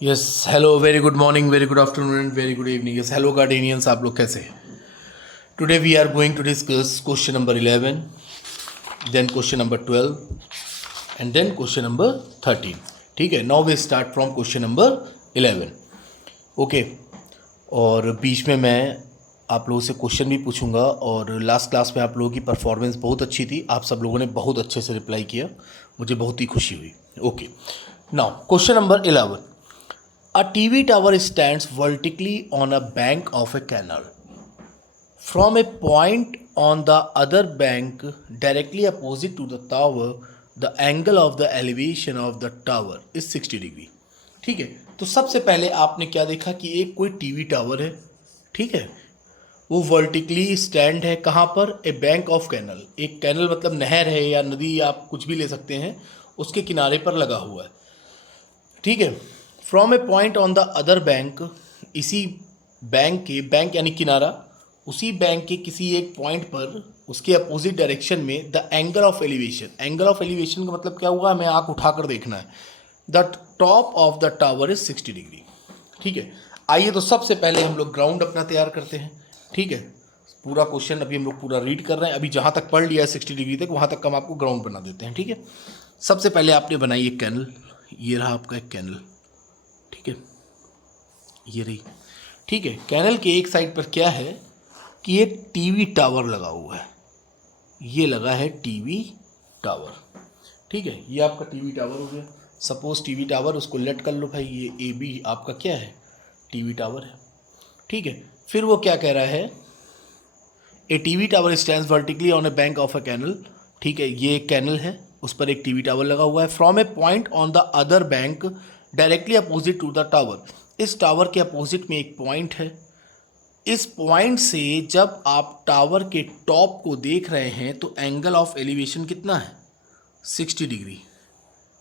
Yes hello very good morning very good afternoon and very good evening. Yes hello gardenians, आप लोग कैसे हैं? Today we are going to discuss question number 11, then question number 12 and then question number 13। ठीक है, now we start from question number 11। Okay, और बीच में मैं आप लोगों से क्वेश्चन भी पूछूंगा। और लास्ट क्लास में आप लोगों की परफॉर्मेंस बहुत अच्छी थी, आप सब लोगों ने बहुत अच्छे से रिप्लाई किया, मुझे बहुत ही खुशी हुई। Okay, now question number 11। A TV tower stands vertically on a bank of a canal. From a point on the other bank directly opposite to the tower, the angle of the elevation of the tower is 60 degree. ठीक है, तो सबसे पहले आपने क्या देखा कि एक कोई टीवी टावर है। ठीक है, वो वर्टिकली स्टैंड है कहाँ पर? ए बैंक ऑफ कैनल। एक कैनल मतलब नहर है या नदी, आप कुछ भी ले सकते हैं, उसके किनारे पर लगा हुआ है। ठीक है, from a point on the other bank, इसी बैंक के, बैंक यानी किनारा, उसी बैंक के किसी एक पॉइंट पर उसके अपोजिट डायरेक्शन में the angle of elevation. Angle of elevation का मतलब क्या हुआ? हमें आँख उठाकर देखना है। The top of the tower is 60 degree. ठीक है, आइए तो सबसे पहले हम लोग ग्राउंड अपना तैयार करते हैं। ठीक है, पूरा क्वेश्चन अभी हम लोग पूरा रीड कर रहे हैं, अभी जहाँ तक पढ़ लिया है 60 डिग्री तक, वहाँ तक हम आपको ग्राउंड बना देते हैं। ठीक है, सबसे पहले आपने बनाई एक कैनल, ये रहा आपका एक कैनल। ठीक है, ये रही। ठीक है, कैनल के एक साइड पर क्या है कि एक टीवी टावर लगा हुआ है, ये लगा है टीवी टावर। ठीक है, ये आपका टीवी टावर हो गया। सपोज टीवी टावर, उसको लेट कर लो भाई, ये ए बी आपका क्या है? टीवी टावर है। ठीक है, फिर वो क्या कह रहा है? A TV tower stands vertically on a bank of a canal. ठीक है, ये एक कैनल है, उस पर एक टीवी टावर लगा हुआ है। From a point on the other bank directly opposite to the tower. इस टावर के अपोजिट में एक पॉइंट है। इस पॉइंट से जब आप टावर के टॉप को देख रहे हैं तो एंगल ऑफ एलिवेशन कितना है? 60 डिग्री।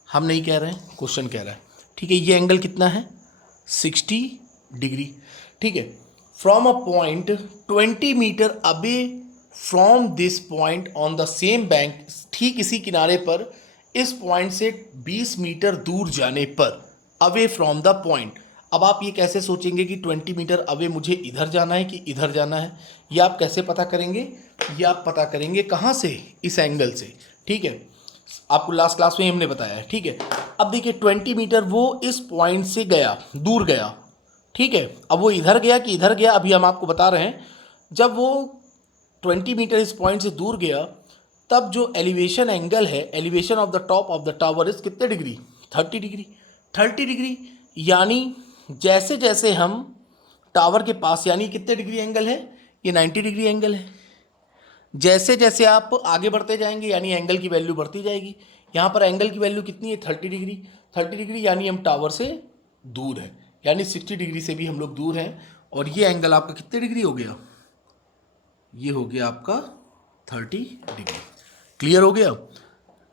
हम नहीं कह रहे हैं, क्वेश्चन कह रहा है। ठीक है, ये एंगल कितना है? 60 डिग्री। ठीक है, from a point 20 metre away from this point on the same bank, ठीक इसी किनारे पर, इस पॉइंट से 20 मीटर दूर जाने पर, अवे फ्रॉम द पॉइंट। अब आप ये कैसे सोचेंगे कि 20 मीटर अवे मुझे इधर जाना है कि इधर जाना है? ये आप कैसे पता करेंगे? ये आप पता करेंगे कहाँ से? इस एंगल से। ठीक है, आपको लास्ट क्लास में ही हमने बताया है। ठीक है, अब देखिए 20 मीटर वो इस पॉइंट से गया, दूर गया। ठीक है, अब वो इधर गया कि इधर गया, अभी हम आपको बता रहे हैं। जब वो 20 मीटर इस पॉइंट से दूर गया, तब जो एलिवेशन एंगल है, elevation of the top of the tower is कितने डिग्री? 30 डिग्री। 30 डिग्री यानी जैसे जैसे हम टावर के पास, यानी कितने डिग्री एंगल है? ये 90 डिग्री एंगल है। जैसे जैसे आप आगे बढ़ते जाएंगे यानी एंगल की वैल्यू बढ़ती जाएगी। यहाँ पर एंगल की वैल्यू कितनी है? 30 डिग्री। 30 डिग्री यानी हम टावर से दूर हैं, यानी 60 डिग्री से भी हम लोग दूर हैं। और ये एंगल आपका कितने डिग्री हो गया? ये हो गया आपका 30 डिग्री। क्लियर हो गया?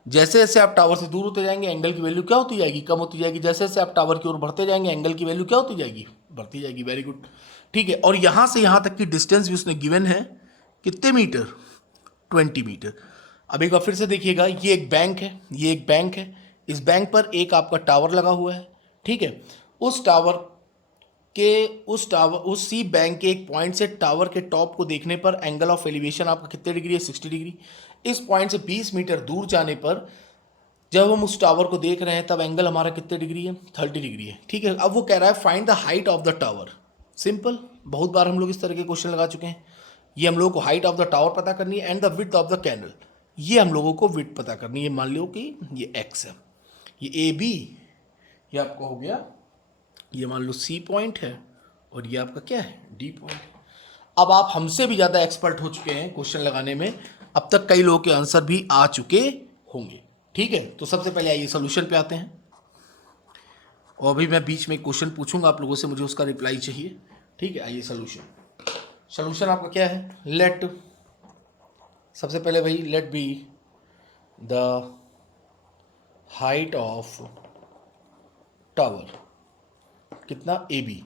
जैसे जैसे आप टावर से दूर होते जाएंगे एंगल की वैल्यू क्या होती जाएगी? कम होती जाएगी। जैसे जैसे आप टावर की ओर बढ़ते जाएंगे एंगल की वैल्यू क्या होती जाएगी? बढ़ती जाएगी। Very good. ठीक है, और यहाँ से यहाँ तक की डिस्टेंस भी उसने गिवन है, कितने मीटर? 20 मीटर। अब एक बार फिर से देखिएगा, ये एक बैंक है, ये एक बैंक है। इस बैंक पर एक आपका टावर लगा हुआ है। ठीक है, उस टावर उसी बैंक के एक पॉइंट से टावर के टॉप को देखने पर एंगल ऑफ एलिवेशन आपका कितने डिग्री है? 60 डिग्री। इस पॉइंट से 20 मीटर दूर जाने पर जब हम उस टावर को देख रहे हैं तब एंगल हमारा कितने डिग्री है? 30 डिग्री है। ठीक है, अब वो कह रहा है find the height of the tower. Simple, बहुत बार हम लोग इस तरह के क्वेश्चन लगा चुके हैं। ये हम लोगों को हाइट ऑफ द टावर पता करनी है and the width of the canal, ये हम लोगों को विड्थ पता करनी है। मान लो कि ये एक्स है, ये ए बी, ये आपका हो गया, ये मान लो सी पॉइंट है, और ये आपका क्या है? D point. अब आप हमसे भी ज़्यादा एक्सपर्ट हो चुके हैं क्वेश्चन लगाने में, अब तक कई लोगों के आंसर भी आ चुके होंगे। ठीक है, तो सबसे पहले आइए सोल्यूशन पे आते हैं। और अभी मैं बीच में क्वेश्चन पूछूंगा आप लोगों से, मुझे उसका रिप्लाई चाहिए। ठीक है, आइए सोल्यूशन। सोल्यूशन आपका क्या है? लेट, सबसे पहले भाई let be the height of tower, कितना? A B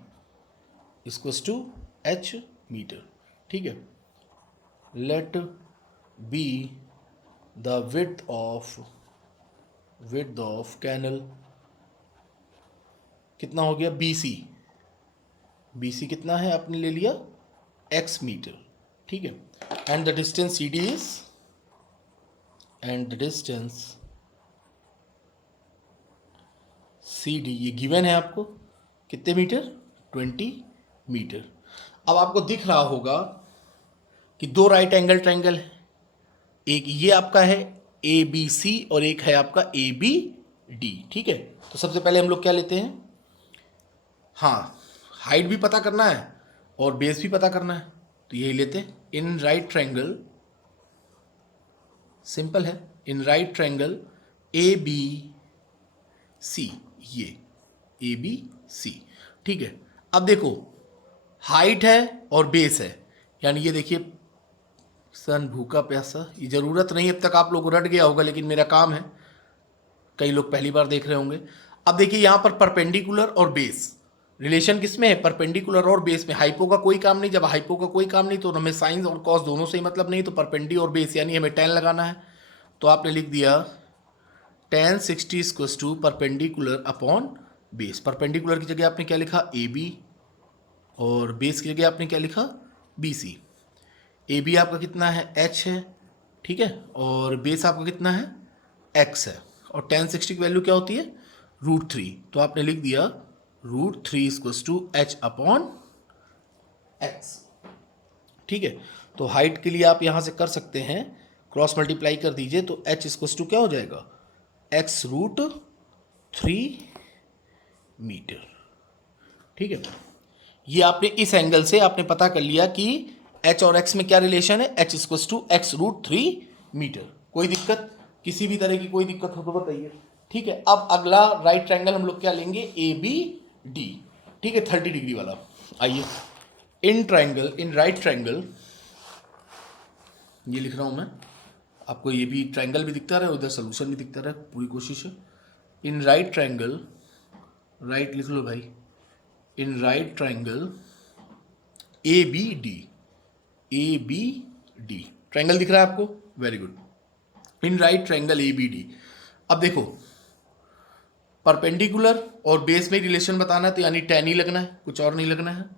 equals to H metre. ठीक है, let be the width of canal कितना हो गया BC, BC कितना है आपने ले लिया x मीटर, ठीक है। And the distance CD is, and the distance CD ये गिवन है आपको कितने मीटर, 20 मीटर। अब आपको दिख रहा होगा कि दो राइट एंगल ट्रायंगल है, एक ये आपका है ABC और एक है आपका ABD, ठीक है। तो सबसे पहले हम लोग क्या लेते हैं, हाँ हाइट भी पता करना है और बेस भी पता करना है, तो यही लेते हैं। इन राइट ट्रायंगल, सिंपल है, इन राइट ट्रायंगल ABC, ये ABC, ठीक है। अब देखो हाइट है और बेस है, यानी ये देखिए सन भूखा प्यासा, ये ज़रूरत नहीं अब तक आप लोग को रट गया होगा, लेकिन मेरा काम है, कई लोग पहली बार देख रहे होंगे। अब देखिए यहाँ पर परपेंडिकुलर और बेस, रिलेशन किसमें है, परपेंडिकुलर और बेस में। हाइपो का कोई काम नहीं, जब हाइपो का कोई काम नहीं तो हमें साइन और कॉस दोनों से ही मतलब नहीं, तो परपेंडी और बेस यानी हमें tan लगाना है। तो आपने लिख दिया tan 60 equals to perpendicular upon base. Perpendicular की जगह आपने क्या लिखा AB, और बेस की जगह आपने क्या लिखा BC। AB आपका कितना है H है, ठीक है, और बेस आपका कितना है X है, और tan 60 की वैल्यू क्या होती है √3, तो आपने लिख दिया √3 equals to H upon X, ठीक है। तो हाइट के लिए आप यहाँ से कर सकते हैं, क्रॉस मल्टीप्लाई कर दीजिए, तो H इक्वल्स टू क्या हो जाएगा X √3 मीटर, ठीक है। ये आपने इस एंगल से आपने पता कर लिया कि H और X में क्या रिलेशन है, H equals to X √3 metre. कोई दिक्कत, किसी भी तरह की कोई दिक्कत हो तो बताइए, ठीक है। अब अगला राइट ट्रायंगल हम लोग क्या लेंगे ABD, ठीक है, 30 डिग्री वाला। आइए in triangle, in right triangle, ये लिख रहा हूं मैं, आपको ये भी ट्रायंगल भी दिखता रहे, उधर सोल्यूशन भी दिखता रहे, पूरी कोशिश है। इन राइट ट्रायंगल, राइट लिख लो भाई, इन right triangle ABD, ABD triangle दिख रहा है आपको, वेरी गुड। इन राइट ट्रायंगल ABD, अब देखो परपेंडिकुलर और बेस में रिलेशन बताना है, तो यानी tan ही लगना है, कुछ और नहीं लगना है।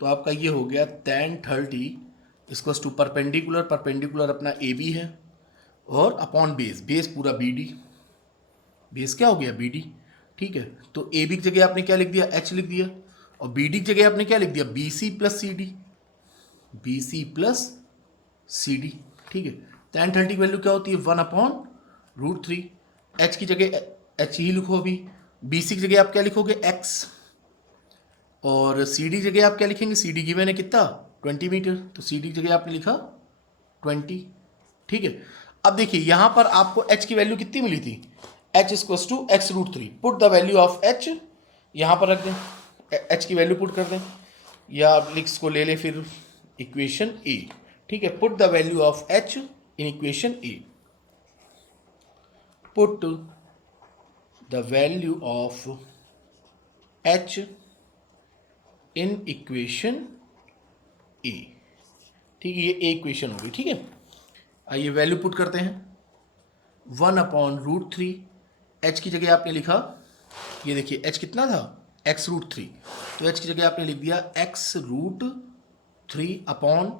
तो आपका ये हो गया tan 30 equals to perpendicular, perpendicular अपना AB है, और अपॉन बेस, बेस पूरा BD, बेस क्या हो गया BD, ठीक है। तो AB की जगह आपने क्या लिख दिया H लिख दिया, और BD की जगह आपने क्या लिख दिया BC plus CD, BC plus CD, ठीक है। tan 30 की वैल्यू क्या होती है 1/√3, H की जगह H ही लिखो अभी, BC की जगह आप क्या लिखोगे X, और CD की जगह आप क्या लिखेंगे, CD गिवन है कितना 20 मीटर, तो CD की जगह आपने लिखा 20, ठीक है। अब देखिए यहाँ पर आपको H की वैल्यू कितनी मिली थी, H equals to X √3, put the value of H यहाँ पर रख दें, H की वैल्यू पुट कर दें, या आप इसको ले लें फिर इक्वेशन A, ठीक है। Put the value of H in equation A, put the value of H in equation A, ठीक है, ये A इक्वेशन होगी, ठीक है। आइए वैल्यू पुट करते हैं, 1/√3, H की जगह आपने लिखा, ये देखिए H कितना था X √3, तो H की जगह आपने लिख दिया X √3 अपॉन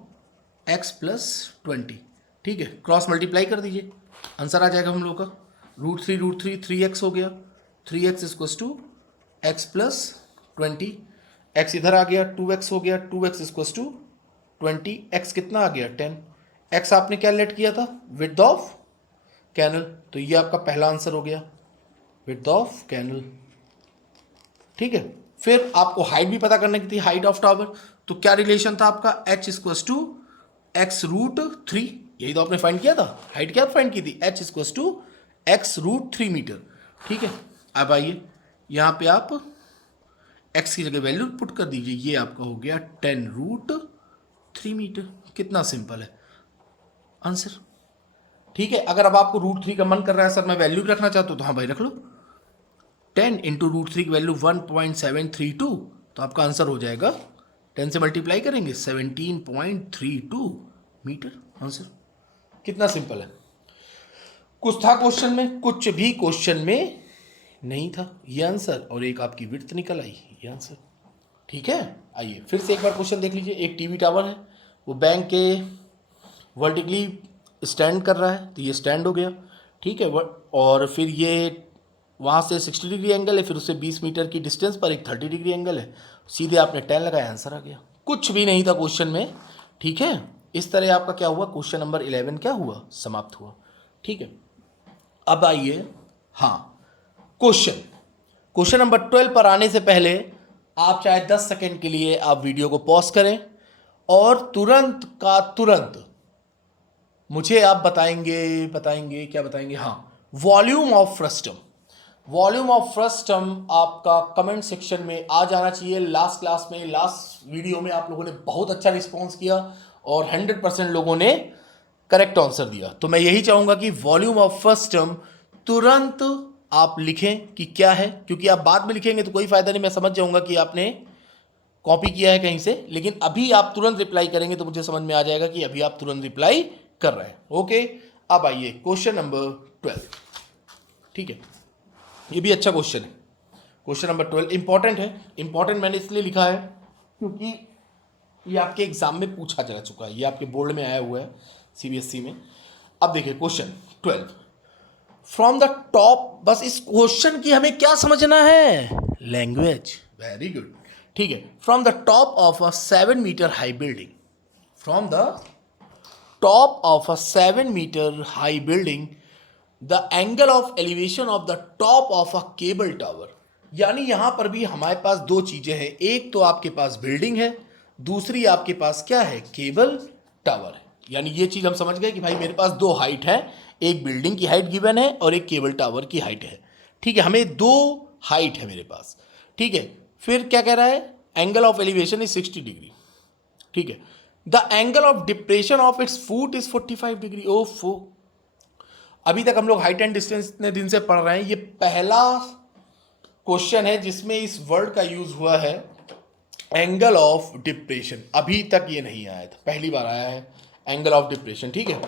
X प्लस 20, ठीक है। क्रॉस मल्टीप्लाई कर दीजिए, आंसर आ जाएगा हम लोग का √3 3x हो गया, 3x equals to X plus 20, X इधर आ गया 2x हो गया, 2x इक्वल्स टू 20, X कितना आ गया 10, X आपने क्या लेट किया था विड्थ ऑफ कैनल, तो ये आपका पहला आंसर हो गया विड्थ ऑफ कैनल, ठीक है। फिर आपको हाइट भी पता करने की थी, हाइट ऑफ टावर, तो क्या रिलेशन था आपका H इक्वल्स टू X √3, यही तो आपने फाइंड किया था, हाइट क्या फाइंड की थी H equals to X √3 metre, ठीक है। अब आइए यहाँ पे आप X की जगह वैल्यू पुट कर दीजिए, ये आपका हो गया 10 √3 मीटर, कितना सिंपल है आंसर, ठीक है। अगर अब आपको √3 का मन कर रहा है सर मैं वैल्यू भी रखना चाहता हूँ, तो हाँ भाई रख लो, 10 इंटू √3 की वैल्यू 1.732, तो आपका आंसर हो जाएगा 10 से मल्टीप्लाई करेंगे 17.32 मीटर, आंसर कितना सिंपल है। कुछ था क्वेश्चन में, कुछ भी क्वेश्चन में नहीं था, ये आंसर, और एक आपकी विड्थ निकल आई, ये आंसर। ठीक है, आइए फिर से एक बार क्वेश्चन देख लीजिए। एक टीवी टावर है, वो बैंक के वर्टिकली स्टैंड कर रहा है, तो ये स्टैंड हो गया। ठीक है, और फिर ये वहाँ से 60 डिग्री एंगल है, फिर उससे 20 मीटर की डिस्टेंस पर एक 30 डिग्री एंगल है। सीधे आपने 10 लगाया, आंसर आ गया। कुछ भी नहीं था क्वेश्चन में। ठीक है, इस तरह आपका क्या हुआ, क्वेश्चन नंबर 11 क्या हुआ, समाप्त हुआ। ठीक है, अब आइए, हाँ, क्वेश्चन नंबर 12 पर आने से पहले आप चाहे 10 सेकेंड के लिए आप वीडियो को पॉज करें और तुरंत का तुरंत मुझे आप बताएंगे क्या बताएंगे, हाँ, volume of frustum. Volume of frustum आपका कमेंट सेक्शन में आ जाना चाहिए। लास्ट क्लास में, लास्ट वीडियो में आप लोगों ने बहुत अच्छा रिस्पॉन्स किया और 100% लोगों ने करेक्ट आंसर दिया। तो मैं यही चाहूँगा कि वॉल्यूम ऑफ फ्रस्टम तुरंत आप लिखें कि क्या है, क्योंकि आप बाद में लिखेंगे तो कोई फ़ायदा नहीं, मैं समझ जाऊँगा कि आपने कॉपी किया है कहीं से, लेकिन अभी आप तुरंत रिप्लाई करेंगे तो मुझे समझ में आ जाएगा कि अभी आप तुरंत रिप्लाई कर रहे हैं। ओके, अब आइए क्वेश्चन नंबर 12। ठीक है, ये भी अच्छा क्वेश्चन है। क्वेश्चन नंबर 12 इंपॉर्टेंट है। इंपॉर्टेंट मैंने इसलिए लिखा है क्योंकि ये आपके एग्जाम में पूछा जा चुका है, ये आपके बोर्ड में आया हुआ है सीबीएसई में। अब देखिए क्वेश्चन 12, फ्रॉम द टॉप। बस इस क्वेश्चन की हमें क्या समझना है, लैंग्वेज। Very good. ठीक है, from the top of a 7 metre high building, from the top of a 7 metre high building, the angle of elevation of the top of a cable tower. यानी यहां पर भी हमारे पास दो चीजें हैं, एक तो आपके पास बिल्डिंग है, दूसरी आपके पास क्या है, केबल टावर है। यानी ये चीज हम समझ गए कि भाई मेरे पास दो हाइट है, एक बिल्डिंग की हाइट गिवन है और एक केबल टावर की हाइट है। ठीक है, हमें दो हाइट है मेरे पास। ठीक है, फिर क्या कह रहा है, angle of elevation is 60 degree. ठीक है, the angle of depression of its foot is 45 degree. ओफो, अभी तक हम लोग हाइट एंड डिस्टेंस इतने दिन से पढ़ रहे हैं, ये पहला क्वेश्चन है जिसमें इस वर्ड का यूज हुआ है, एंगल ऑफ डिप्रेशन। अभी तक ये नहीं आया था, पहली बार आया है एंगल ऑफ डिप्रेशन। ठीक है,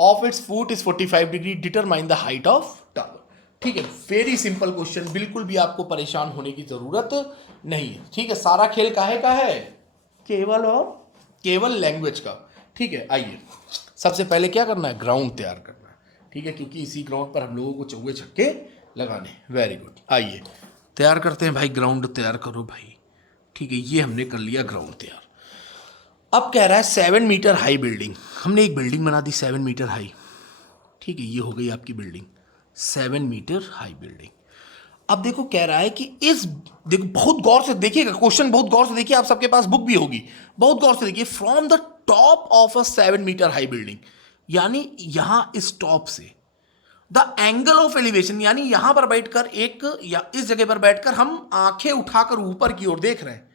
of its foot is 45 degree, determine the height of tower. ठीक है, वेरी सिंपल क्वेश्चन, बिल्कुल भी आपको परेशान होने की जरूरत नहीं है। ठीक है, सारा खेल काहे का है, केवल और केवल लैंग्वेज का। ठीक है, आइए सबसे पहले क्या करना है, ग्राउंड तैयार करना है। ठीक है, क्योंकि इसी ग्राउंड पर हम लोगों को चौके छक्के लगाने। वेरी गुड, आइए तैयार करते हैं भाई, ग्राउंड तैयार करो भाई। ठीक है, ये हमने कर लिया ग्राउंड तैयार। अब कह रहा है 7 मीटर हाई बिल्डिंग, हमने एक बिल्डिंग बना दी 7 मीटर हाई। ठीक है, ये हो गई आपकी बिल्डिंग 7 मीटर हाई बिल्डिंग। अब देखो कह रहा है कि इस, देखो बहुत गौर से देखिएगा क्वेश्चन, बहुत गौर से देखिए, आप सबके पास बुक भी होगी, बहुत गौर से देखिए। From the top of a 7 metre high building, यानी यहां इस टॉप से, द एंगल ऑफ एलिवेशन, यानी यहां पर बैठकर एक, या इस जगह पर बैठकर हम आंखें उठाकर ऊपर की ओर देख रहे हैं।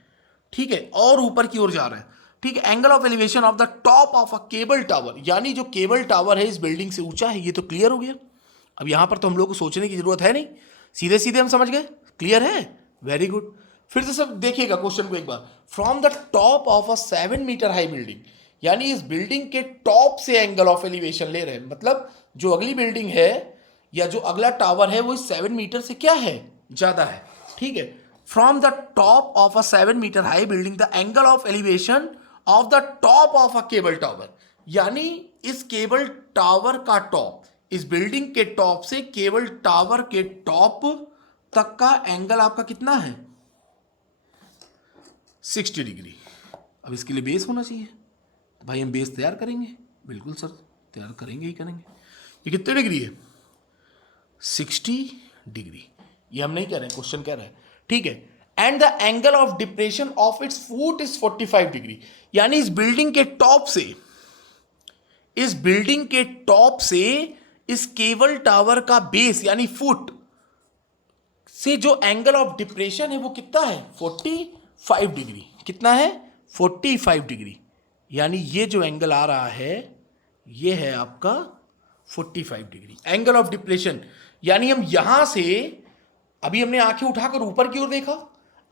ठीक है, और ऊपर की ओर जा रहे हैं। ठीक है, angle of elevation of the top of a cable tower, यानी जो केबल टावर है इस बिल्डिंग से ऊंचा है। ये तो क्लियर हो गया। अब यहां पर तो हम लोग को सोचने की जरूरत है नहीं, सीधे सीधे हम समझ गए, क्लियर है, वेरी गुड। फिर से सब देखिएगा क्वेश्चन को एक बार, from the top of a 7 metre high building, यानी इस बिल्डिंग के टॉप से एंगल ऑफ एलिवेशन ले रहे हैं, मतलब जो अगली बिल्डिंग है या जो अगला टावर है वो 7 मीटर से क्या है, ज्यादा है। ठीक है, from the top of a 7 metre high building, the angle of elevation of the top of a cable tower, यानी इस केबल टावर का टॉप, इस बिल्डिंग के टॉप से केबल टावर के टॉप तक का एंगल आपका कितना है, 60 डिग्री। अब इसके लिए बेस होना चाहिए, तो भाई हम बेस तैयार करेंगे, बिल्कुल सर तैयार करेंगे ही करेंगे। ये कितने डिग्री है, 60 डिग्री। ये हम नहीं कह रहे हैं, क्वेश्चन कह रहा है। ठीक है, and the angle of depression of its foot is 45 degree, यानी इस बिल्डिंग के टॉप से, इस बिल्डिंग के टॉप से इस केबल टावर का बेस यानी फुट से जो एंगल ऑफ डिप्रेशन है वो कितना है, 45 डिग्री। कितना है, 45 डिग्री। यानी ये जो एंगल आ रहा है ये है आपका 45 डिग्री एंगल ऑफ डिप्रेशन। यानी हम यहां से, अभी हमने आंखें उठाकर ऊपर की ओर देखा,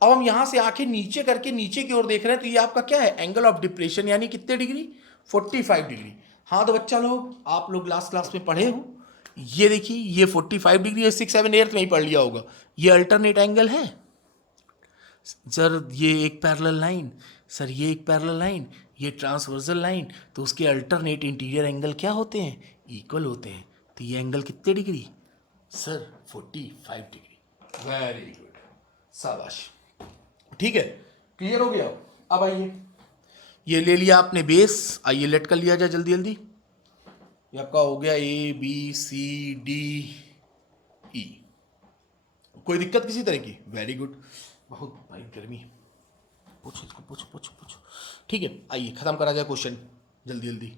अब हम यहां से आंखें नीचे करके नीचे की ओर देख रहे हैं, तो ये आपका क्या है, एंगल ऑफ डिप्रेशन, यानी कितने डिग्री, 45 डिग्री। हाँ तो बच्चा लोग, आप लोग लास्ट क्लास में पढ़े हो ये देखिए ये 45 डिग्री है, 6 7 8 में ही पढ़ लिया होगा। ये अल्टरनेट एंगल है सर, ये एक पैरेलल लाइन, सर ये एक पैरेलल लाइन, ये ट्रांसवर्सल लाइन, तो उसके अल्टरनेट इंटीरियर एंगल क्या होते हैं, इक्वल होते हैं। तो ये एंगल कितने degree sir, 45 degree. Very good, शाबाश। ठीक है, क्लियर हो गया। अब आइए, ये ले लिया आपने बेस, आइए लेट कर लिया जाए जल्दी जल्दी। ये आपका हो गया A B C D E। कोई दिक्कत किसी तरह की? Very good. बहुत भाई गर्मी है, पूछो इसको, पूछो पूछो पूछो। ठीक है, आइए खत्म करा जाए क्वेश्चन जल्दी जल्दी।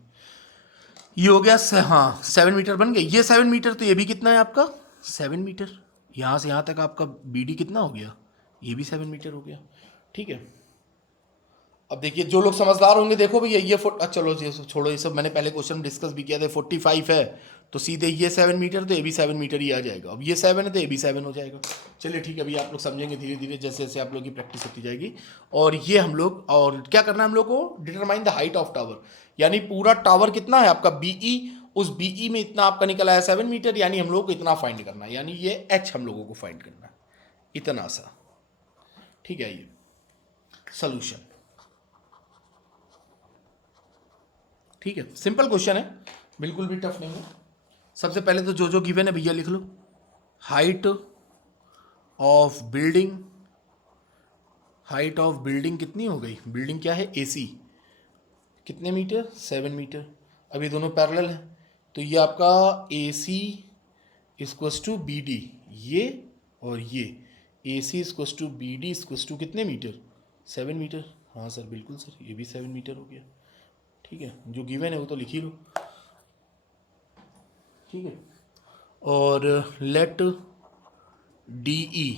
ये हो गया हाँ 7 मीटर बन गए। ये 7 मीटर, तो ये भी कितना है आपका 7 मीटर। यहाँ से यहाँ तक आपका BD कितना हो गया, ये भी 7 मीटर हो गया। ठीक है, अब देखिए जो लोग समझदार होंगे, देखो भैया ये चलो ये छोड़ो, ये सब मैंने पहले क्वेश्चन में डिस्कस भी किया था। 45 है तो सीधे ये 7 मीटर, तो ये भी 7 मीटर ही आ जाएगा। अब ये 7 है तो ये भी 7 हो जाएगा। चलिए ठीक है, अभी आप लोग समझेंगे धीरे धीरे जैसे जैसे आप लोग की प्रैक्टिस होती जाएगी। और ये हम लोग, और क्या करना है हम लोग को, determine the height of tower, यानी पूरा टावर कितना है आपका BE, उस BE में इतना आपका निकला है 7 मीटर, यानी हम लोग को इतना फाइंड करना है, यानी ये H हम लोगों को फाइंड करना है, इतना सा। ठीक है, ये सोल्यूशन। ठीक है, सिंपल क्वेश्चन है, बिल्कुल भी टफ नहीं है। सबसे पहले तो जो जो गिवन है भैया लिख लो। Height of building, height of building कितनी हो गई, बिल्डिंग क्या है AC, कितने मीटर 7 मीटर। अभी दोनों पैरेलल है, तो ये आपका AC इक्वल्स टू BD, ये और ये AC equals to BD equals to कितने मीटर 7 मीटर। हाँ सर बिल्कुल सर, ये भी 7 मीटर हो गया। ठीक है, जो गिवन है वो तो लिख ही लो। ठीक है, और लेट DE,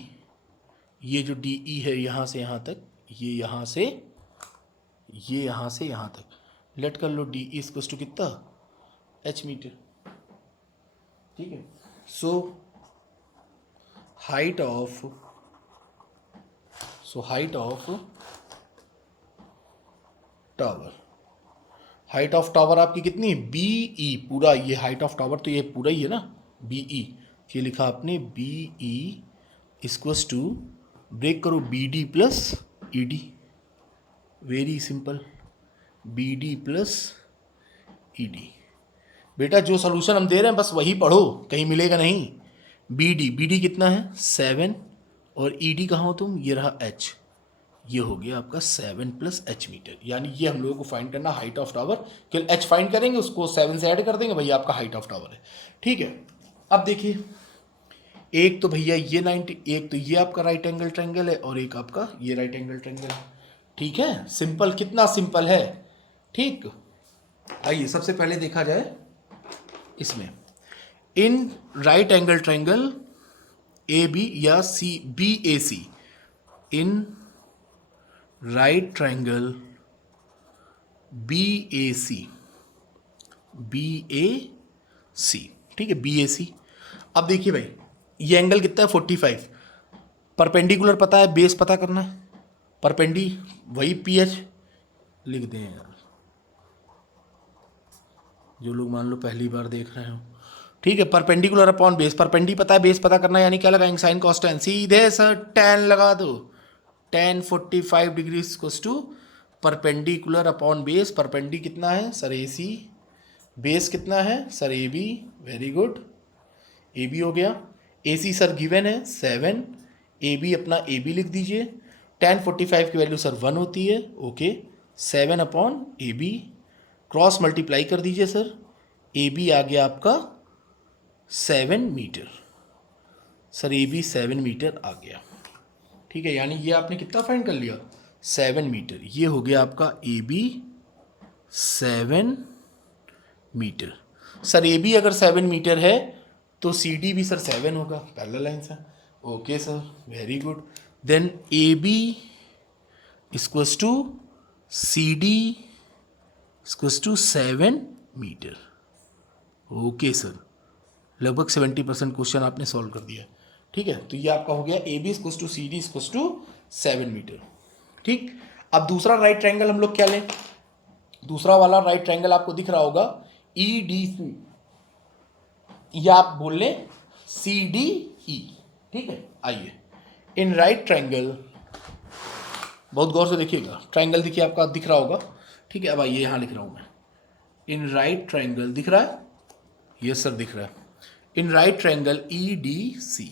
ये जो DE है यहाँ से यहाँ तक, ये यहाँ से यहाँ तक, लेट कर लो DE इक्वल्स टू कितना H मीटर। ठीक है, so height of tower, height of tower आपकी कितनी है BE, पूरा ये हाइट ऑफ टावर तो ये पूरा ही है ना BE। ये लिखा आपने BE इक्वल्स टू, ब्रेक करो BD plus ED, very simple, BD plus ED। बेटा जो सोल्यूशन हम दे रहे हैं बस वही पढ़ो, कहीं मिलेगा नहीं। BD कितना है 7, और ED कहाँ हो तुम, ये रहा H, ये हो गया आपका 7 प्लस H मीटर, यानी ये हम लोगों को फाइंड करना हाइट ऑफ टावर। केवल H फाइंड करेंगे, उसको 7 से ऐड कर देंगे, भैया आपका हाइट ऑफ टावर है। ठीक है, अब देखिए एक तो भैया ये 90, एक तो ये आपका राइट एंगल ट्रायंगल है, और एक आपका ये राइट एंगल ट्रायंगल है। ठीक है, सिंपल, कितना सिंपल है। ठीक, आइए सबसे पहले देखा जाए इसमें, in right angle triangle AB या BAC, इन राइट ट्रायंगल BAC, ठीक है BAC। अब देखिए भाई ये एंगल कितना है 45, परपेंडिकुलर पता है, बेस पता करना है, परपेंडी वही PH लिख दें यार, जो लोग मान लो पहली बार देख रहे हो। ठीक है, परपेंडिकुलर अपॉन बेस, परपेंडी पता है, बेस पता करना है, यानी क्या लगाएंगे साइन कॉस टेन, सीधे सर tan लगा दो, tan 45 degree equals to perpendicular upon base. परपेंडी कितना है सर AC, बेस कितना है sir AB, very good, AB हो गया। AC सर गिवन है 7, AB अपना AB लिख दीजिए, tan 45 की वैल्यू सर 1 होती है, okay, 7 upon AB, cross multiply कर दीजिए सर, AB आ गया आपका 7 मीटर, सर AB 7 मीटर आ गया। ठीक है, यानी ये आपने कितना फाइंड कर लिया 7 मीटर, ये हो गया आपका AB 7 मीटर। सर AB अगर 7 मीटर है तो CD भी सर 7 होगा, पैरेलल लाइन से। Okay sir, very good, then AB equals to CD equals to 7 metre. Okay sir, लगभग 70% क्वेश्चन आपने सॉल्व कर दिया। ठीक है, तो ये आपका हो गया AB equals to CD equals to 7 metre. ठीक, अब दूसरा राइट ट्रायंगल हम लोग क्या लें, दूसरा वाला राइट ट्रायंगल आपको दिख रहा होगा EDC, या आप बोल लें CDE, ठीक है। आइए, इन राइट ट्रायंगल, बहुत गौर से देखिएगा, ट्रायंगल देखिए आपका दिख रहा होगा, ठीक है। अब आइए यहाँ लिख रहा हूँ मैं, इन राइट ट्रायंगल दिख रहा है, यस सर दिख रहा है। इन राइट ट्रायंगल EDC,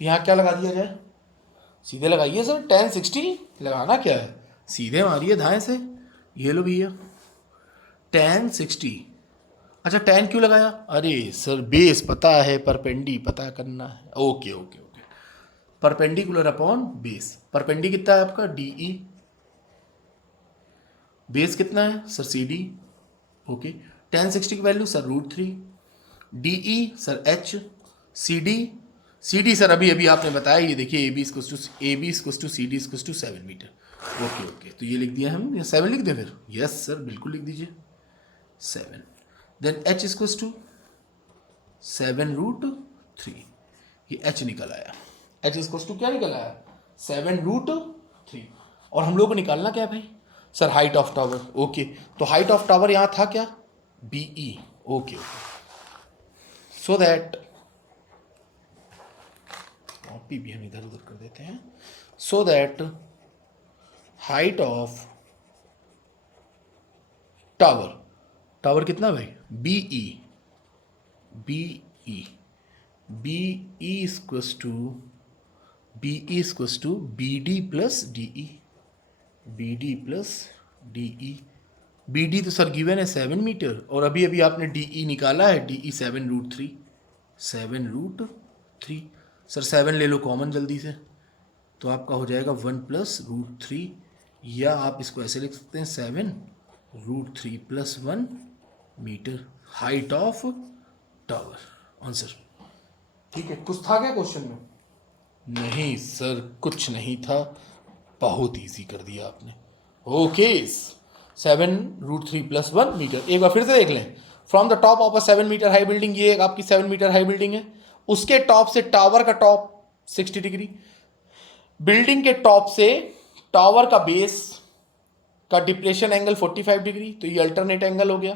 तो यहाँ क्या लगा दिया जाए, सीधे लगाइए सर, tan 60 लगाना क्या है, सीधे मारिए दाएं से, ये लो भैया tan 60। अच्छा tan क्यों लगाया, अरे सर बेस पता है, परपेंडी पता करना है, okay okay okay, perpendicular upon base, परपेंडी कितना है आपका DE, बेस कितना है सर CD, ओके। tan 60 की value sir √3, DE sir H, CD sir अभी अभी आपने बताया, ये देखिए AB equals to CD equals to 7 metre, okay okay. तो ये लिख दिया हम, 7 लिख दें फिर, यस सर बिल्कुल लिख दीजिए 7। देन H इक्वल्स टू 7√3, ये H निकल आया, H इक्वल्स टू क्या निकल आया 7√3। और हम लोग को निकालना क्या है भाई sir, height of tower, okay. तो हाइट ऑफ टावर यहाँ था क्या BE, okay okay. So that copy भी हम इधर उधर कर देते हैं, so that height of tower कितना भाई BE equals to BD plus BD तो सर गिवन है 7 मीटर, और अभी अभी आपने DE निकाला है, DE 7√3, सर 7 ले लो कॉमन जल्दी से, तो आपका हो जाएगा 1 प्लस √3, या आप इसको ऐसे लिख सकते हैं 7√3 plus 1 metre, height of tower, answer. ठीक है, कुछ था क्या क्वेश्चन में, नहीं सर कुछ नहीं था, बहुत इजी कर दिया आपने, ओके। 7√3 प्लस 1 मीटर, एक बार फिर से देख लें, from the top of a 7 metre high building, ये एक आपकी 7 मीटर हाई बिल्डिंग है, उसके टॉप से टावर का टॉप 60 डिग्री, बिल्डिंग के टॉप से टावर का बेस का डिप्रेशन एंगल 45 डिग्री, तो ये अल्टरनेट एंगल हो गया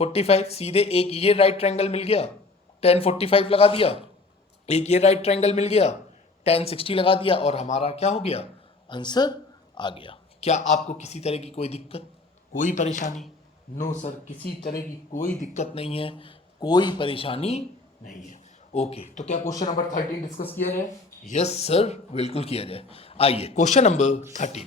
45, सीधे एक ये राइट ट्रायंगल मिल गया, tan 45 लगा दिया, एक ये राइट ट्रायंगल मिल गया, tan 60 लगा दिया, और हमारा क्या हो गया, आंसर आ गया। क्या आपको किसी तरह की कोई दिक्कत, कोई परेशानी, नो सर किसी तरह की कोई दिक्कत नहीं है, कोई परेशानी नहीं है, ओके। तो क्या क्वेश्चन नंबर 13 डिस्कस किया जाए, यस सर बिल्कुल किया जाए। आइए क्वेश्चन नंबर 13,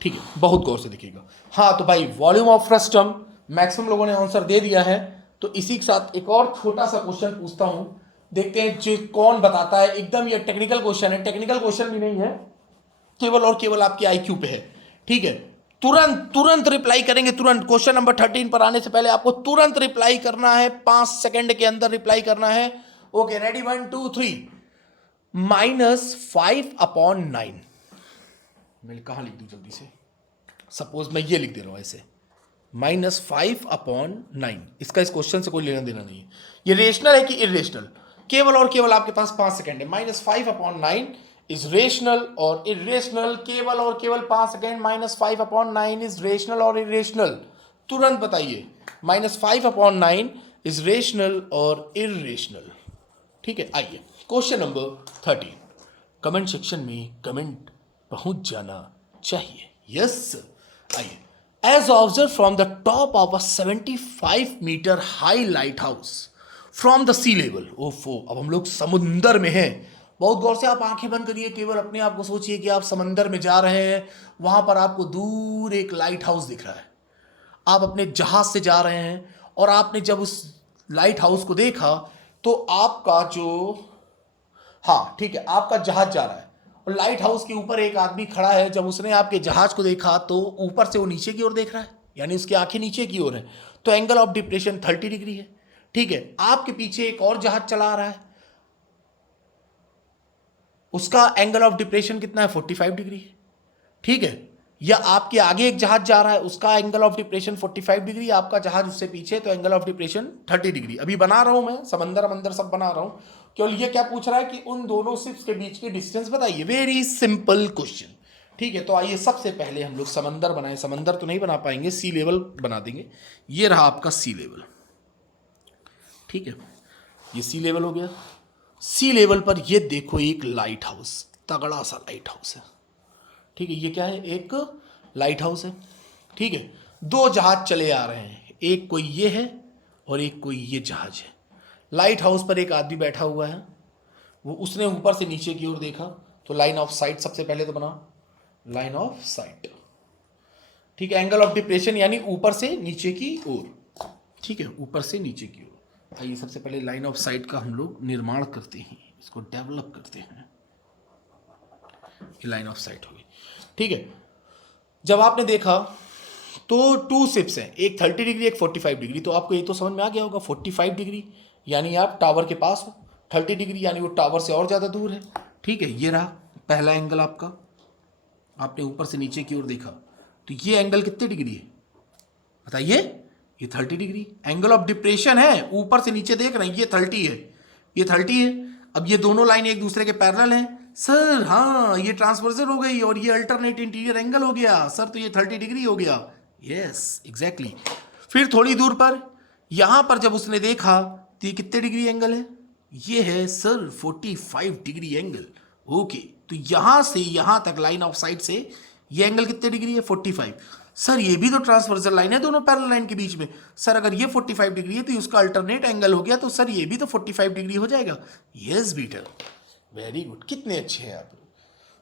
ठीक है, बहुत गौर से देखिएगा। हाँ तो भाई वॉल्यूम ऑफ फ्रस्टम मैक्सिमम लोगों ने आंसर दे दिया है, तो इसी के साथ एक और छोटा सा क्वेश्चन पूछता हूं, देखते हैं जो कौन बताता है। एकदम ये टेक्निकल क्वेश्चन है, टेक्निकल क्वेश्चन भी नहीं है, केवल और केवल आपके IQ पे है, ठीक है। तुरंत रिप्लाई करेंगे, तुरंत क्वेश्चन नंबर 13 पर आने से पहले आपको तुरंत रिप्लाई करना है, 5 सेकंड के अंदर रिप्लाई करना है, ओके। रेडी 1 2 3, -5/9, मैं कहां लिख दूं जल्दी से, सपोज मैं ये लिख दे रहा हूं ऐसे, -5/9, इसका इस क्वेश्चन से कोई लेना देना नहीं है, ये रेशनल है कि इरेशनल, केवल और केवल आपके पास 5 सेकंड है। -5/9 इज रेशनल और इरेशनल, केवल और केवल 5 सेकंड, -5/9 इज रेशनल और इरेशनल, तुरंत बताइए -5/9 इज रेशनल और इरेशनल, ठीक है। आइए क्वेश्चन नंबर 13, कमेंट सेक्शन में कमेंट पहुंच जाना चाहिए, यस। आइए, as observe from the top of a 75 metre high lighthouse from the sea level, ओफो अब हम लोग समुंदर में हैं, बहुत गौर से आप आंखें बंद करिए, केवल अपने आप को सोचिए कि आप समंदर में जा रहे हैं, वहां पर आपको दूर एक लाइट हाउस दिख रहा है, आप अपने जहाज से जा रहे हैं, और आपने जब उस लाइट हाउस को देखा तो आपका जो, हाँ ठीक है, आपका जहाज जा रहा है और लाइट हाउस के ऊपर एक आदमी खड़ा है, जब उसने आपके जहाज को देखा तो ऊपर से वो नीचे की ओर देख रहा है, यानी उसकी आंखें नीचे की ओर है, तो एंगल ऑफ डिप्रेशन 30 डिग्री है, ठीक है। आपके पीछे एक और जहाज चला आ रहा है, उसका एंगल ऑफ डिप्रेशन कितना है 45 डिग्री है, ठीक है। या आपके आगे एक जहाज जा रहा है, उसका एंगल ऑफ डिप्रेशन 45 डिग्री, आपका जहाज उससे पीछे, तो एंगल ऑफ डिप्रेशन 30 डिग्री। अभी बना रहा हूं मैं, समंदर सब बना रहा हूं, केवल ये क्या पूछ रहा है कि उन दोनों शिप्स के बीच की डिस्टेंस बताइए, वेरी सिंपल क्वेश्चन, ठीक है, तो आइए सबसे पहले हम लोग समंदर बनाएं। समंदर तो नहीं बना पाएंगे, सी लेवल बना देंगे। ये रहा आपका सी लेवल, ठीक है, ये सी लेवल हो गया। सी लेवल पर ये देखो एक लाइट हाउस, तगड़ा सा लाइट हाउस है, ठीक है। ये क्या है, एक लाइट हाउस है, ठीक है। दो जहाज चले आ रहे हैं, एक कोई ये है और एक कोई ये जहाज है। लाइट हाउस पर एक आदमी बैठा हुआ है, वो उसने ऊपर से नीचे की ओर देखा, तो लाइन ऑफ साइट सबसे पहले तो बना, लाइन ऑफ साइट, ठीक है। एंगल ऑफ डिप्रेशन यानी ऊपर से नीचे की ओर, ठीक है, ऊपर से नीचे की ओर। आइए सबसे पहले लाइन ऑफ साइट का हम लोग निर्माण करते हैं, इसको डेवलप करते हैं। ये लाइन ऑफ साइट होगी, ठीक है। जब आपने देखा तो टू शिप्स हैं, एक 30 डिग्री एक 45 डिग्री, तो आपको ये तो समझ में आ गया होगा 45 डिग्री यानी आप टावर के पास हो, 30 डिग्री यानी वो टावर से और ज़्यादा दूर है, ठीक है। ये रहा पहला एंगल आपका, आपने ऊपर से नीचे की ओर देखा, तो ये एंगल कितने डिग्री है बताइए, ये 30 डिग्री। एंगल ऑफ डिप्रेशन है, ऊपर से नीचे देख रहे हैं, ये 30 है, ये 30 है। अब ये दोनों लाइन एक दूसरे के पैरेलल हैं सर, हाँ ये ट्रांसवर्सल हो गई और ये अल्टरनेट इंटीरियर एंगल हो गया सर, तो ये 30 डिग्री हो गया, यस एग्जैक्टली। फिर थोड़ी दूर पर यहां पर जब उसने देखा तो ये कितने डिग्री एंगल है, ये है सर 45 डिग्री एंगल, ओके। तो यहां से यहां तक लाइन ऑफ साइट से ये एंगल कितने डिग्री है, 45। सर ये भी तो ट्रांसवर्सल लाइन है दोनों पैरेलल लाइन के बीच में, सर अगर ये 45 डिग्री है तो उसका अल्टरनेट एंगल हो गया, तो सर ये भी तो 45 डिग्री हो जाएगा, यस बेटा, वेरी गुड, कितने अच्छे हैं आप।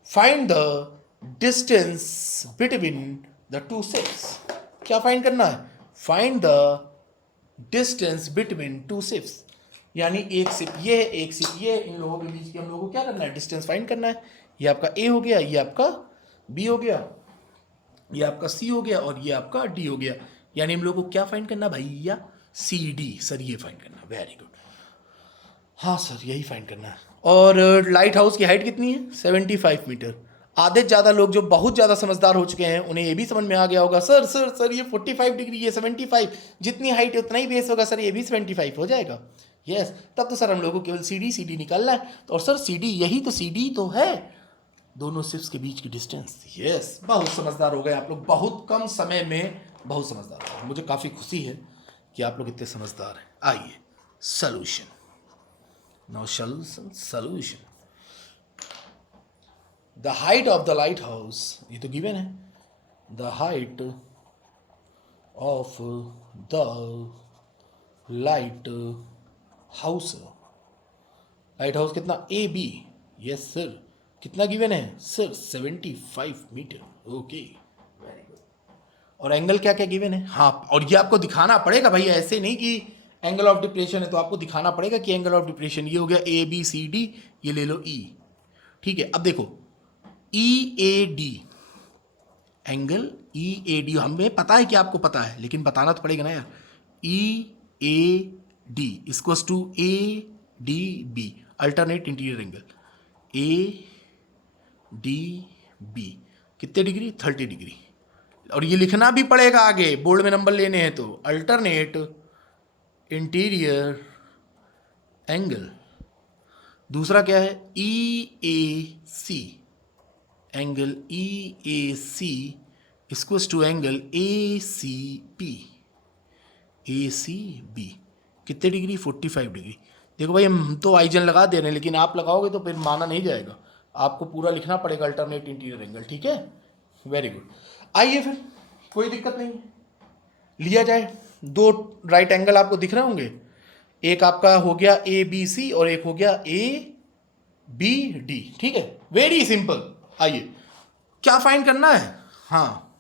Find the distance between the two ships, क्या फाइंड करना है, find the distance between two ships, यानी एक शिप ये है एक शिप ये, इन लोगों के बीच की हम लोगों को क्या करना है, डिस्टेंस फाइंड करना है। ये आपका ए हो गया, ये आपका बी हो गया, ये आपका सी हो गया और ये आपका डी हो गया, यानी हम लोगों को क्या फाइंड करना भैया, सी डी, सर ये फाइंड करना, वेरी गुड, हाँ सर यही फाइंड करना है। और लाइट हाउस की हाइट कितनी है, 75 मीटर। आधे से ज़्यादा लोग जो बहुत ज़्यादा समझदार हो चुके हैं उन्हें ये भी समझ में आ गया होगा, सर सर सर ये 45 डिग्री, ये 75, जितनी हाइट है उतना ही बेस होगा सर, ये भी 75 हो जाएगा, यस। तब तो सर हम लोगों को केवल सी डी निकालना है, और सर सी डी यही तो, सी डी तो है दोनों शिप्स के बीच की डिस्टेंस, यस। बहुत समझदार हो गए आप लोग, बहुत कम समय में बहुत समझदार हो गए, मुझे काफ़ी खुशी है कि आप लोग इतने समझदार हैं। आइए solution, now solution. The height of the lighthouse, ये तो given है, the height of the lighthouse, lighthouse कितना, ए बी, यस सर, कितना गिवन है sir, 75 metre, okay very good. और एंगल क्या क्या गिवन है, हाँ, और ये आपको दिखाना पड़ेगा भैया, ऐसे नहीं कि एंगल ऑफ डिप्रेशन है तो आपको दिखाना पड़ेगा कि एंगल ऑफ डिप्रेशन ये हो गया ए बी सी डी, ये ले लो ई, ठीक है। अब देखो E A D, angle E A D, हमें पता है कि आपको पता है लेकिन बताना तो पड़ेगा ना यार, E A D equals to A D B, alternate interior angle, A D B कितने डिग्री, 30 डिग्री। और ये लिखना भी पड़ेगा आगे, बोर्ड में नंबर लेने हैं तो, अल्टरनेट इंटीरियर एंगल। दूसरा क्या है, E A C, angle E A C equals to angle A C P, A C B कितने डिग्री, 45 डिग्री। देखो भाई हम तो आइजन लगा दे रहे हैं, लेकिन आप लगाओगे तो फिर माना नहीं जाएगा, आपको पूरा लिखना पड़ेगा अल्टरनेट इंटीरियर एंगल, ठीक है, वेरी गुड। आइए फिर, कोई दिक्कत नहीं, लिया जाए। दो राइट एंगल आपको दिख रहे होंगे, एक आपका हो गया ए बी सी और एक हो गया ए बी डी, ठीक है, वेरी सिंपल। आइए क्या फाइंड करना है, हाँ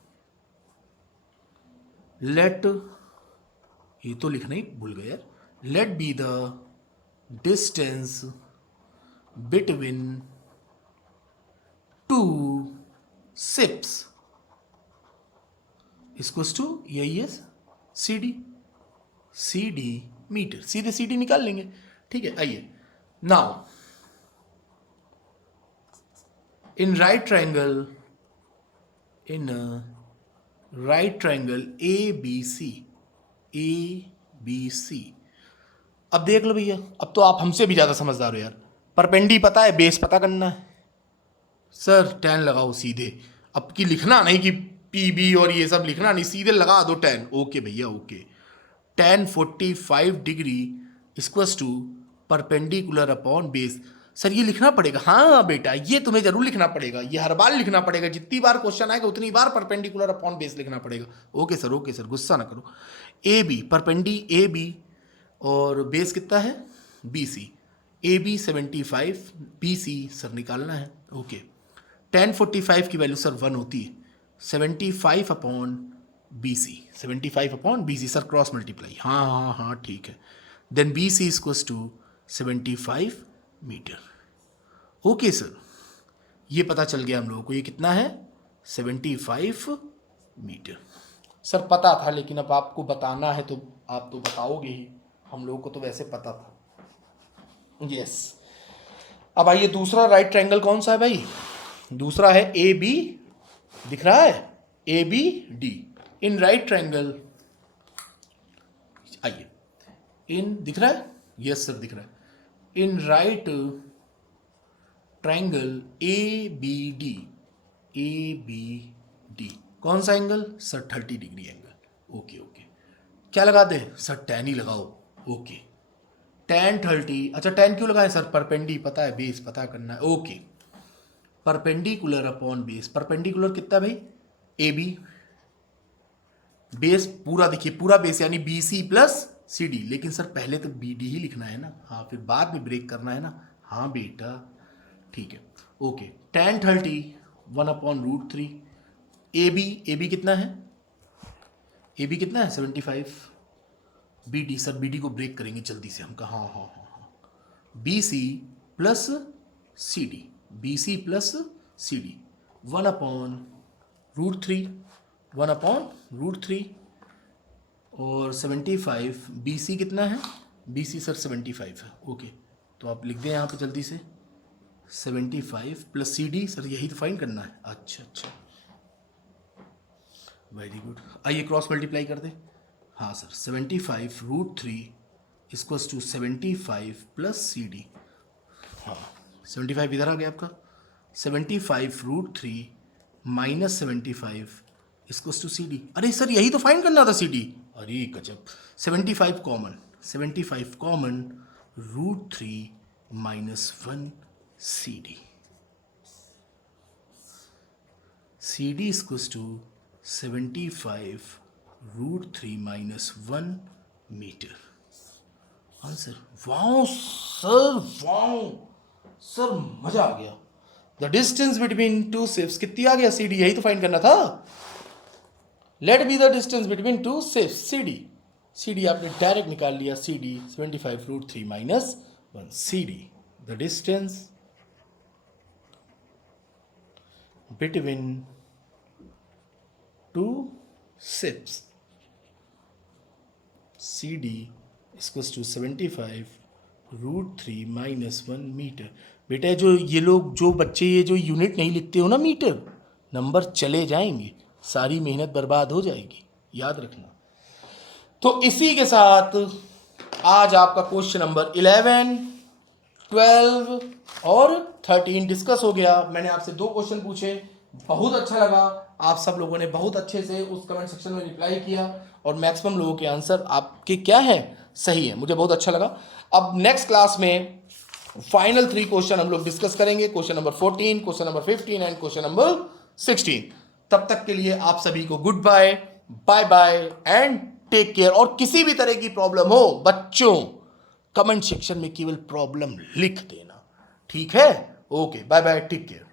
लेट, ये तो लिखना ही भूल गए यार, let be the distance between two ships equals to यही है सी डी मीटर, सीधे सी डी निकाल लेंगे, ठीक है। आइए now in right triangle, in right triangle A B C, अब देख लो भैया, अब तो आप हमसे भी ज़्यादा समझदार हो यार, परपेंडी पता है, बेस पता करना है, सर tan लगाओ सीधे। अब की लिखना नहीं कि पीबी और ये सब लिखना नहीं, सीधे लगा दो 10। ओके भैया okay. tan 45 degree equals to perpendicular upon base. Sir ये लिखना पड़ेगा? हाँ बेटा ये तुम्हें जरूर लिखना पड़ेगा, ये हर बार लिखना पड़ेगा, जितनी बार क्वेश्चन आएगा उतनी बार परपेंडिकुलर अपॉन बेस लिखना पड़ेगा। ओके सर गुस्सा ना करो। A B perpendicular A B और बेस कितना है? B C. A B 75, B C sir निकालना है। ओके tan 45 की वैल्यू सर 1 होती है, 75 upon B C, 75 upon B C sir cross multiply. हाँ ठीक है। Then B C equals to 75 metre. Okay sir ये पता चल गया हम लोगों को, ये कितना है? 75 मीटर। सर पता था लेकिन अब आपको बताना है तो आप तो बताओगे ही, हम लोगों को तो वैसे पता था। यस अब आइए दूसरा राइट ट्रायंगल कौन सा है भाई? दूसरा है ए बी, दिख रहा है? A B D. In right triangle, आइए इन दिख रहा है? यस सर दिख रहा है। In right triangle A B D, A B D कौन सा angle? Sir 30 degree angle. Okay क्या लगा दे? सर tan ही लगाओ। Okay tan 30। अच्छा tan क्यों लगाए सर? परपेंडी पता है, बेस पता करना है। Okay perpendicular upon base. Perpendicular कितना भाई? ए बी, बेस पूरा देखिए, पूरा बेस यानी B C plus C D. लेकिन सर पहले तो बी डी ही लिखना है ना। हाँ फिर बाद में ब्रेक करना है ना। हाँ बेटा ठीक है। Okay tan 30 1 upon √3। A B कितना है? ए बी कितना है? 75। B D sir B D को ब्रेक करेंगे जल्दी से हम कहा। हाँ B C plus C D, B C plus C D 1 upon √3, 1 upon √3 और 75। बी सी कितना है? बी सी सर 75 है। ओके तो आप लिख दें यहाँ पे जल्दी से 75 प्लस सी डी। सर यही तो फाइंड करना है। अच्छा वेरी गुड। आइए क्रॉस मल्टीप्लाई कर दें। हाँ sir 75 √3 equals to 75 plus C D. हाँ 75 इधर आ गया आपका। 75 √3 minus 75 equals to C D. अरे सर यही तो फाइंड करना था सी डी। अरे गजब। 75 common, 75 common √3 minus 1 C D. C D equals to 75 √3 minus 1 metre. Answer. Wow sir मजा आ गया। The distance between two ships कितनी आ गया? सी डी, यही तो फाइंड करना था। Let be the distance between two ships, C D. C D आपने डायरेक्ट निकाल लिया। C D 75 √3 minus 1 C D. The distance between two ships C D equals to 75 √3 minus 1 metre. बेटा जो ये लोग जो बच्चे ये जो यूनिट नहीं लिखते हो ना मीटर, नंबर चले जाएंगे, सारी मेहनत बर्बाद हो जाएगी, याद रखना। तो इसी के साथ आज आपका क्वेश्चन नंबर 11, 12 और 13 डिस्कस हो गया। मैंने आपसे 2 क्वेश्चन पूछे, बहुत अच्छा लगा। आप सब लोगों ने बहुत अच्छे से उस कमेंट सेक्शन में रिप्लाई किया और मैक्सिमम लोगों के आंसर आपके क्या है? सही है। मुझे बहुत अच्छा लगा। अब नेक्स्ट क्लास में फाइनल 3 क्वेश्चन हम लोग डिस्कस करेंगे। Question number 14, question number 15 and question number 16। तब तक के लिए आप सभी को goodbye, bye bye and take care. और किसी भी तरह की प्रॉब्लम हो बच्चों, कमेंट सेक्शन में केवल प्रॉब्लम लिख देना, ठीक है? Okay bye bye, take care.